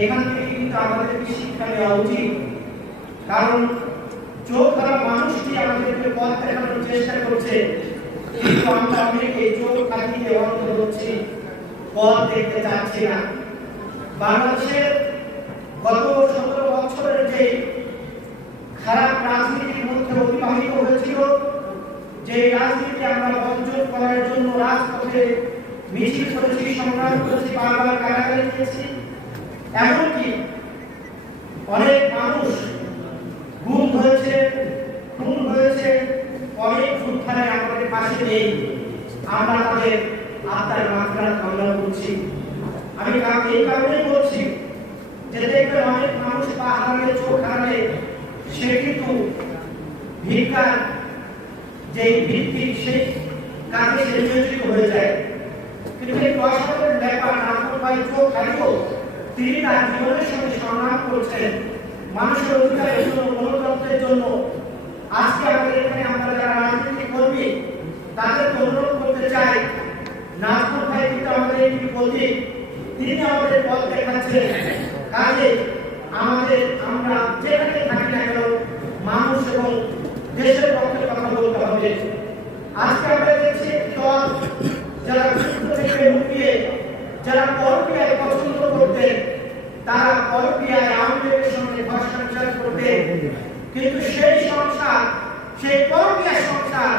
এখান থেকে কিন্তু আমাদেরকে শিক্ষা নেওয়া উচিত। কারণ চোখ খারাপ মানুষটি আমাদেরকে পথ দেখানোর চেষ্টা করছে, কিন্তু আমরা অনেকে চোখ কাটিয়ে অন্ধ হচ্ছি, পথ দেখতে যাচ্ছি না। বাংলাদেশের গত 17 বছরের যে খারাপ রাজনীতির মধ্যে অতিবাহিত হয়েছিল, যে রাজনীতি আমরা বর্জন করার জন্য রাজপথে মিছিল করেছি, সংগ্রাম করেছি, বারবার কারাগারে গিয়েছি, এমনকি অনেক মানুষ গুম হয়েছে, খুন হয়েছে, অনেক উত্থানে আমাদের পাশে নেই, আমরা তাদের আত্মার মাত্রা কামনা করছি। আমি এই কারণেই বলছি যে দেখবেন অনেক মানুষ পা হারালে, চোখ হারালে, সে কিন্তু ভিক্ষার যে ভিত্তি সেই কাজে সে নিয়োজিত হয়ে যায়। কিন্তু এই অসাধারণ ব্যাপার নাজমুল ভাই চোখ হারিয়েও তিনি তার জীবনের সঙ্গে সংগ্রাম করছেন মানুষের অধিকারের জন্য, গণতন্ত্রের জন্য। আজকে আমাদের এখানে আমরা যারা রাজনীতি কর্মী তাদেরকে অনুরোধ করতে চাই, নাজমুল ভাই কিন্তু আমাদের একটি প্রতীক, তিনি আমাদের পথ দেখাচ্ছেন। কাজে আমরা যেখানে থাকি না কেন মানুষ এবং দেশের পক্ষে কথা বলতে হবে। আজকে আমরা দেখছি দল যারা থেকে লুকিয়ে, যারা পরকীয়ায় পছন্দ করতেন, তারা পরকীয়ায় আওয়ামী লীগের সঙ্গে সংসার করতেন, কিন্তু সেই সংসার, সেই পরকীয়ার সংসার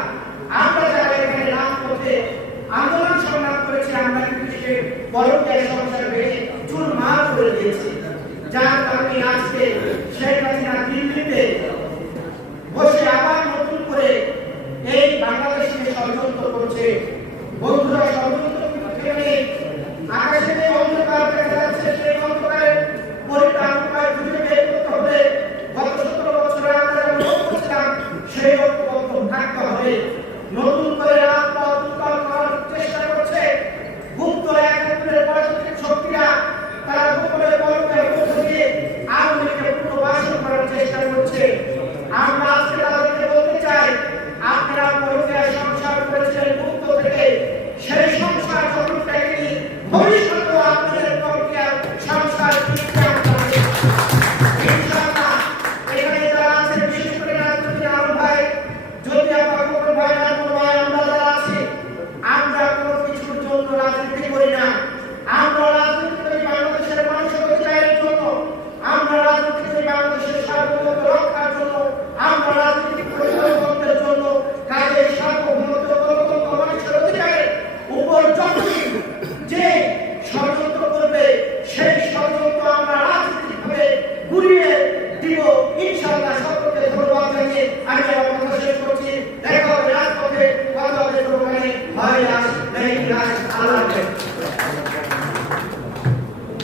আমরা যারা এখানে রাজপথে আন্দোলন সংগ্রাম করেছি, আমরা কিন্তু সেই পরকীয়ার সংসার ভেঙে চুরমার করে দিয়েছি। যার কারণে আজকে শেখ হাসিনা দিল্লিতে বসে আবার নতুন করে এই বাংলাদেশকে ষড়যন্ত্র করছে। বন্ধুরা, ষড়যন্ত্র থেকে আকাশে যে অন্ধকার দেখা যাচ্ছে, সেই অন্ধকারের পরিত্রাণ উপায় খুঁজে বের করতে হবে। গত 17 বছরে আমরা যেমন করছিলাম সেই ঐক্যবদ্ধ থাকতে হবে। নতুন করে রাজপথ উত্তাল করার চেষ্টা করছে গুপ্ত একাত্তরের পরাজয়ের শক্তিরা, তারা গোপনে পরকীয়ার মধ্য দিয়ে আওয়ামী লীগকে পুনর্বাসন করার চেষ্টা করছে। আমরা আজকে তাদেরকে বলতে চাই, আপনারা পরকীয়ার সংসার করেছিলেন মুক্ত থেকে, সেই সংসার যখন প্রেক্ষী ভবিষ্যতেও আপনাদের পরকীয়ার সংসার ইনশাআল্লাহ। এখানে যারা আছেন, বিশেষ করে রাজনীতি আলম ভাই, যদি আপনার ভাই নাজমুল ভাই, আমরা যারা আছি, আমরা কোনো কিছুর জন্য রাজনীতি করি না। আমরা রাজনীতি করি বাংলাদেশের মানুষের অধিকারের জন্য, আমরা রাজনীতি করি বাংলাদেশের সার্বভৌমত্ব রক্ষার জন্য, আমরা রাজনীতি করি গণতন্ত্রের জন্য। কাজে সার্বভৌমত্ব, গণতন্ত্র, মানুষের অধিকারের উপর যখনই যে ষড়যন্ত্র করবে, সেই ষড়যন্ত্র আমরা রাজনীতিভাবে ঘুরিয়ে দিব ইনশাআল্লাহ। সকলকে ধন্যবাদ জানিয়ে আমি আমার কথা শেষ করছি। দেখা হবে রাজপথে, কথা হবে প্রোগ্রামে। হয় রাজ, নেই রাজ, আল্লাহ হাফেজ।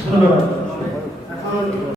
ধন্যবাদ।